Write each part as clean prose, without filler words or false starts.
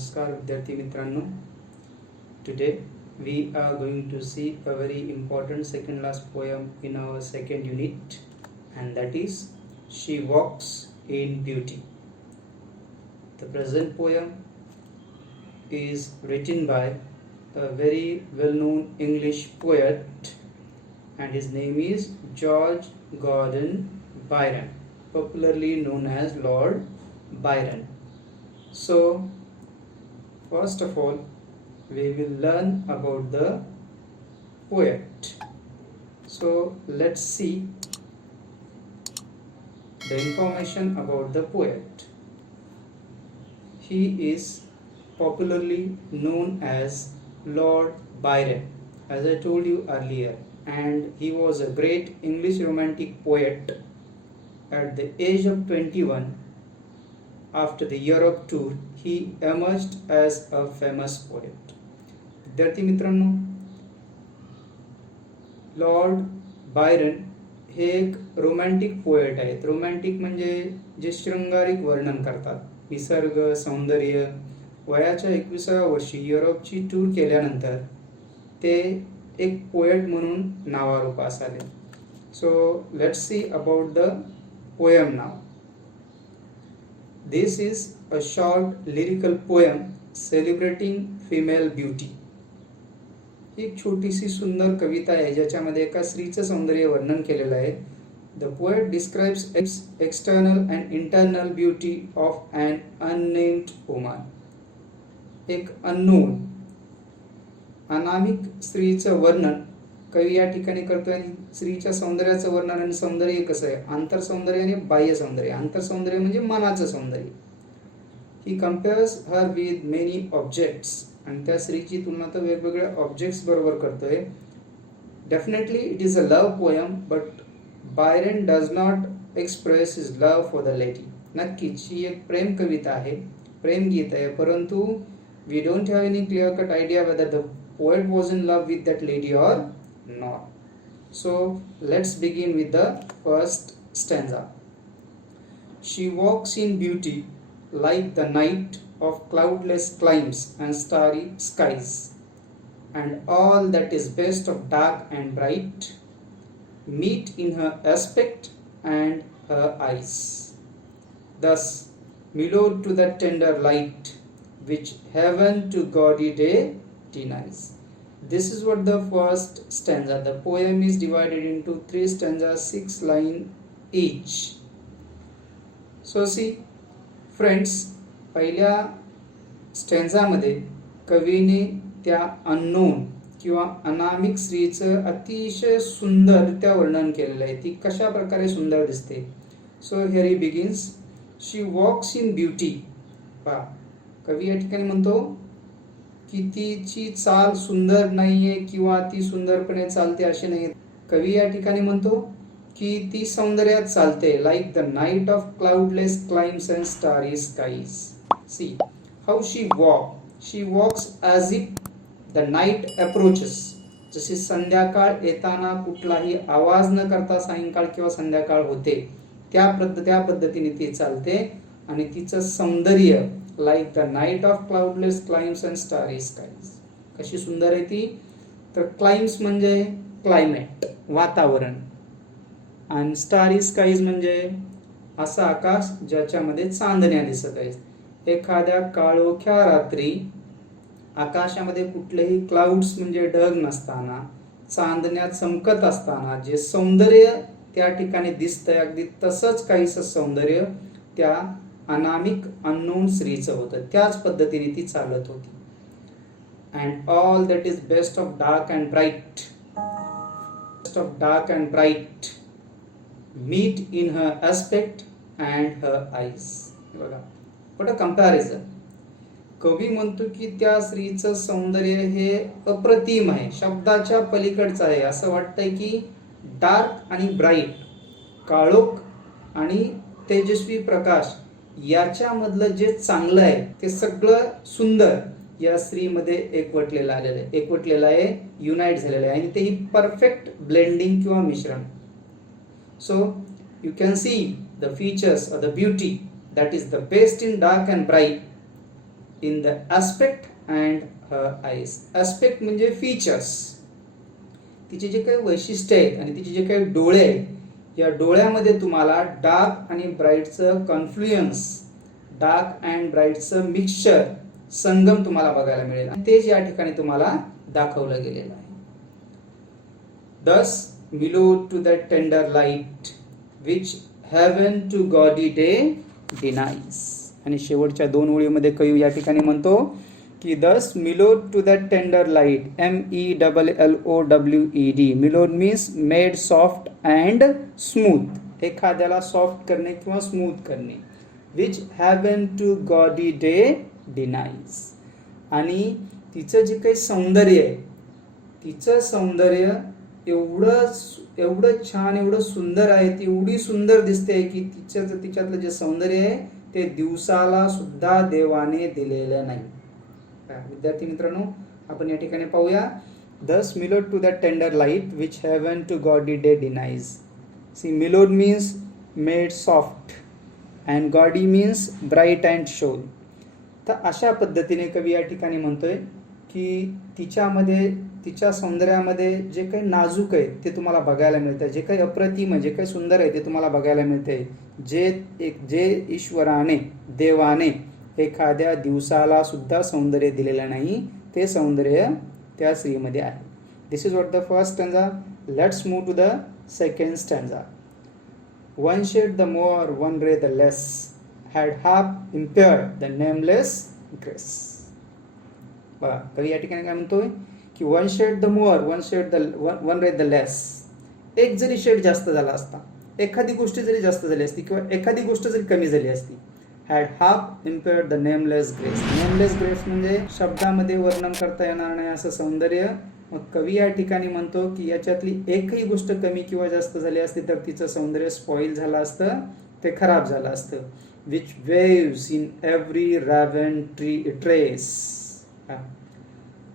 नमस्कार विद्यार्थी मित्रांनो. Today we are going to see a very important second last poem in our second unit, and that is She Walks in Beauty. The present poem is written by a very well-known English poet, and his name is George Gordon Byron, popularly known as Lord Byron. So first of all, we will learn about the poet. So let's see the information about the poet. He is popularly known as Lord Byron, as I told you earlier, and he was a great English romantic poet. At the age of 21, after the Europe tour, he emerged as a famous poet. विद्यार्थी मित्रांनो, Lord Byron हे एक romantic poet आहेत. Romantic म्हणजे जे शृंगारिक वर्णन करतात, निसर्ग, सौंदर्य. वयाच्या 21व्या वर्षी युरोपची टूर केल्यानंतर ते एक पोएट म्हणून नावारूपास आले. So let's see about the poem now. This is a short lyrical poem celebrating female beauty. ही एक छोटीशी सुंदर कविता आहे ज्याच्यामध्ये एका स्त्रीचं सौंदर्य वर्णन केलेलं आहे. The poet describes external and internal beauty of an unnamed woman. एक unknown, अनामिक स्त्रीचं वर्णन कवी या ठिकाणी करतोय. आणि स्त्रीच्या सौंदर्याचं वर्णन, आणि सौंदर्य कसं आहे, आंतर सौंदर्य आणि बाह्य सौंदर्य. आंतर सौंदर्य म्हणजे मनाचं सौंदर्य. ही कम्पेअर्स हर विथ मेनी ऑब्जेक्ट्स, आणि त्या स्त्रीची तुलना तर वेगवेगळ्या ऑब्जेक्ट्स बरोबर करतोय. Definitely it is a love poem, but Byron does not express his love for the lady. नक्कीच ही एक प्रेम कविता आहे, प्रेम गीत आहे, परंतु we don't have any clear cut idea whether the poet was in love with that lady or not. So let's begin with the first stanza. She walks in beauty like the night of cloudless climes and starry skies, and all that is best of dark and bright meet in her aspect and her eyes. Thus mellowed to the tender light which heaven to gaudy day denies. This is what the first stanza. The poem is divided into 3 stanzas, 6 lines each. So see friends, पहिल्या स्टँझामध्ये कवीने त्या unknown किंवा अनामिक स्त्रीचं अतिशय सुंदररित्या वर्णन केलेलं आहे. ती कशा प्रकारे सुंदर दिसते. So here he begins. She walks in beauty. पहा, कवी या ठिकाणी म्हणतो की तिची चाल सुंदर नाहीये किंवा ती सुंदरपणे चालते असे नाही. कवी या ठिकाणी म्हणतो की ती सौंदर्यात चालते. Like the night of cloudless climes and starry skies. See how she walk. She walks as if the night approaches. जशी संध्याकाळ येताना कुठलाही आवाज न करता सायंकाळ किंवा संध्याकाळ होते, त्या पद्धतीने ती चालते. आणि तिचं सौंदर्य like the night of cloudless climes and starry skies. कशी सुंदर आहे ती. तर क्लाइम्स म्हणजे क्लायमेट, वातावरण, आणि स्टारी स्काईज म्हणजे असं आकाश ज्याच्यामध्ये चांदण्या दिसत आहेत. एखाद्या काळोख्या रात्री आकाशामध्ये कुठलेही क्लाउड्स म्हणजे ढग नसताना, चांदण्या चमकत असताना जे सौंदर्य त्या ठिकाणी दिसतंय, अगदी तसंच काहीसं सौंदर्य त्या अनामिक अननोन स्त्रीचं होतं. त्याच पद्धतीने ती चालत होती. And all that is best of dark and bright, meet in her aspect and her eyes. बघा, व्हॉट अ कंपॅरिझन. कवी म्हणतो की त्या स्त्रीचं सौंदर्य हे अप्रतिम आहे, शब्दाच्या पलीकडचं आहे. असं वाटतंय की डार्क आणि ब्राईट, काळोख आणि तेजस्वी प्रकाश, याच्यामधलं जे चांगलं आहे ते सगळं सुंदर या स्त्रीमध्ये एकवटलेलं आहे, युनाइट झालेलं आहे. आणि ते ही परफेक्ट ब्लेंडिंग किंवा मिश्रण. So you can see the features or the beauty that is the best in dark and bright in the aspect and her eyes. Aspect म्हणजे फीचर्स, तिचे जे काही वैशिष्ट्य आहेत आणि तिचे जे काही डोळे आहेत, या डोळ्यामध्ये तुम्हाला डार्क आणि ब्राईटचं कॉन्फ्लुएन्स, डार्क अँड ब्राईटचं मिक्सचर, संगम तुम्हाला बघायला मिळेल. आणि तेच या ठिकाणी तुम्हाला दाखवलं गेलेलं आहे. Thus mellowed to the tender light which heaven to gaudy day denies. आणि शेवटच्या 2 ओळीमध्ये कवी या ठिकाणी म्हणतो की thus mellowed to the tender light, MELLOWED. mellowed means made soft and smooth, एखाद्याला सॉफ्ट करणे किंवा स्मूथ करणे. which heaven to gaudy day denies. आणि तिचं जे काही सौंदर्य आहे, तिचं सौंदर्य एवढं छान, एवढं सुंदर आहे, ती एवढी सुंदर दिसते की तिच्यातलं जे सौंदर्य आहे ते दिवसाला सुद्धा देवाने दिलेलं नाही. विद्यार्थी मित्रांनो, आपण या ठिकाणी पाहूया. Thus mellowed to the tender light which heaven to gaudy day denies. See, mellowed means made soft and gaudy means bright and showy. तर अशा पद्धतीने कवी या ठिकाणी म्हणतोय की तिच्या सौंदर्यामध्ये जे काही नाजूक आहे ते तुम्हाला बघायला मिळतं, जे काही अप्रतिम, जे काही सुंदर आहे ते तुम्हाला बघायला मिळते. जे ईश्वराने, देवाने एखाद्या दिवसाला सुद्धा सौंदर्य दिलेलं नाही, ते सौंदर्य त्या स्त्रीमध्ये आहे. This is what the first stanza. Let's move to the second stanza. One shade the more, one ray the less, had half impaired the nameless grace. बघा, कवी या ठिकाणी काय म्हणतोय की one shade the more, one ray the less. एक जरी shade जास्त झाला असता, एखादी गोष्ट जरी जास्त झाली असती किंवा एखादी गोष्ट जरी कमी झाली असती, had half इम्पेअर्ड the nameless grace. Nameless grace म्हणजे शब्दामध्ये वर्णन करता येणार नाही असं सौंदर्य. मग कवी या ठिकाणी म्हणतो की याच्यातली एकही गोष्ट कमी किंवा जास्त झाली असती तर तिचं सौंदर्य स्पॉइल झालं असतं, ते खराब झालं असतं. Which waves in every raven tress.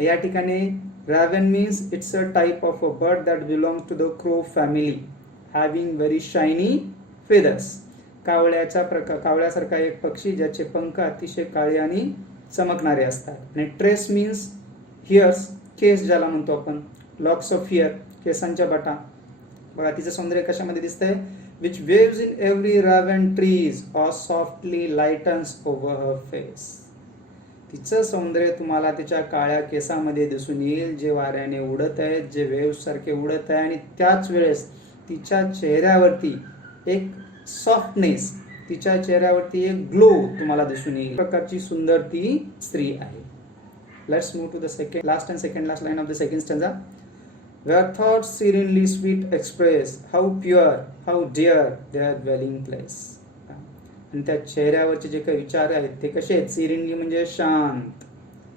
या ठिकाणी raven means it's a type of a bird that belongs to the crow family, having very shiny feathers. कावळ्यासारखा एक पक्षी ज्याचे पंख अतिशय काळे आणि चमकणारे असतात. आणि ट्रेस मीन्स हिअर्स, केस ज्याला म्हणतो आपण, लॉक्स ऑफ हिअर, केसांच्या बटा. बघा तिचं सौंदर्य कशामध्ये दिसतंय. which waves in every raven trees or softly lightens over her face. तिचं सौंदर्य तुम्हाला तिच्या काळ्या केसामध्ये दिसून येईल, जे वाऱ्याने उडत आहेत, जे वेव्स सारखे उडत आहे. आणि त्याच वेळेस तिच्या चेहऱ्यावरती एक सॉफ्टनेस, तिच्या चेहऱ्यावरती एक ग्लो तुम्हाला दिसून येईल. प्रकारची सुंदर ती स्त्री आहे. Let's move to the last line of the second stanza. Where thoughts serenely sweet express, how pure, how dear their dwelling place. आणि त्या चेहऱ्यावरचे जे काही विचार आहेत ते कसे आहेत. सिरिनली म्हणजे शांत,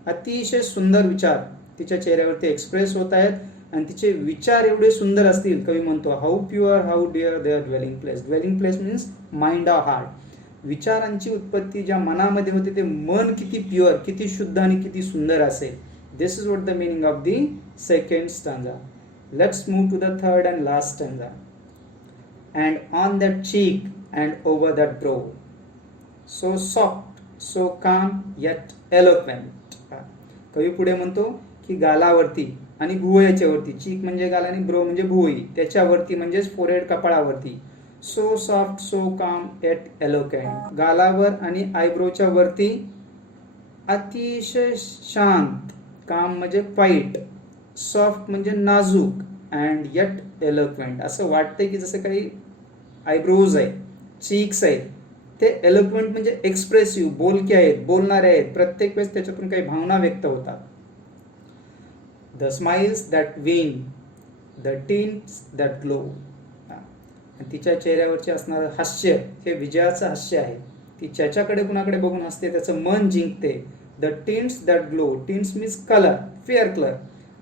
अतिशय सुंदर विचार तिच्या चेहऱ्यावरती एक्सप्रेस होत आहेत. आणि तिचे विचार एवढे सुंदर असतील, कवी म्हणतो how pure, how dear their dwelling place. Dwelling place means mind of heart. विचारांची उत्पत्ती ज्या मनामध्ये होते ते मन किती प्युअर, किती शुद्ध आणि किती सुंदर असेल. This is what the meaning of the second stanza. Let's move to the third and last stanza. And on that cheek and over that brow, so soft, so calm, yet eloquent. कवी पुढे म्हणतो की गालावरती आणि भुवयाच्या वरती, चीक म्हणजे गाल आणि ब्रो म्हणजे भुवई, त्याच्यावरती म्हणजेच फोरहेड कपाळावरती. सो सॉफ्ट, सो काम, येट एलोक्वेंट. गालावर आणि आयब्रोच्या वरती अतिशय शांत, काम म्हणजे क्वाईट, सॉफ्ट म्हणजे नाजूक, अँड येट एलोक्वेंट. असं वाटतंय की जसं काही आयब्रोज आहेत, चीक्स आहेत, ते एलोक्वेंट म्हणजे एक्सप्रेसिव्ह, बोलके आहेत, बोलणारे आहेत, प्रत्येक वेळेस त्याच्यातून काही भावना व्यक्त होतात. The smiles that win, the tints that glow. तिच्या चेहऱ्यावरचे असणारं हास्य हे विजयाचं हास्य आहे. ती ज्याच्याकडे कुणाकडे बघून हसते त्याचं मन जिंकते. The tints that glow, tints means colour, fair colour.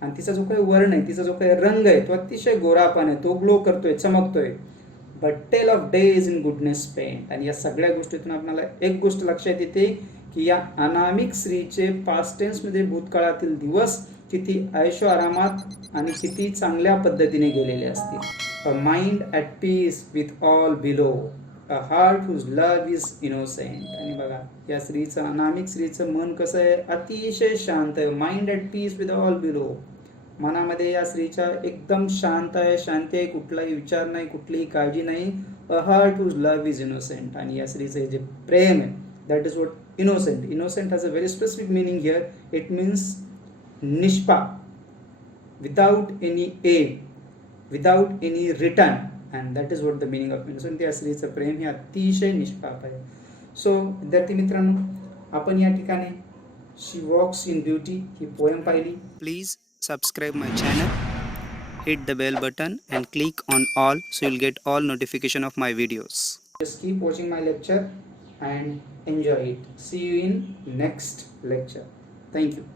आणि तिचा जो काही वर्ण आहे, तिचा जो काही रंग आहे तो अतिशय गोरापान आहे, तो ग्लो करतोय, चमकतोय. But tell of days in goodness spent. आणि या सगळ्या गोष्टीतून आपल्याला एक गोष्ट लक्षात येते की या अनामिक स्त्रीचे पास्ट टेन्स मध्ये भूतकाळातील दिवस किती ऐशो आरामात आणि किती चांगल्या पद्धतीने गेलेले असतील. A mind at peace with all below, a heart whose love is innocent. आणि बघा या स्त्रीचं, अनामिक स्त्रीचं मन कसं आहे, अतिशय शांत आहे. Mind at peace with all below. मनामध्ये या स्त्रीच्या एकदम शांत आहे, शांती आहे, कुठलाही विचार नाही, कुठलीही काळजी नाही. A heart whose love is innocent. आणि या स्त्रीचं जे प्रेम आहे, that is what innocent. Innocent has a very specific meaning here. It means निष्पाप, without any aid, without any return, and that is what the meaning of innocent. या स्त्रीचं प्रेम हे अतिशय निष्पाप आहे. सो विद्यार्थी मित्रांनो, आपण या ठिकाणी शी वॉक्स इन ब्युटी ही पोएम पाहिली. Please subscribe my channel, hit the bell button and click on all so you'll get all notification of my videos. Just keep watching my lecture and enjoy it. See you in next lecture. Thank you.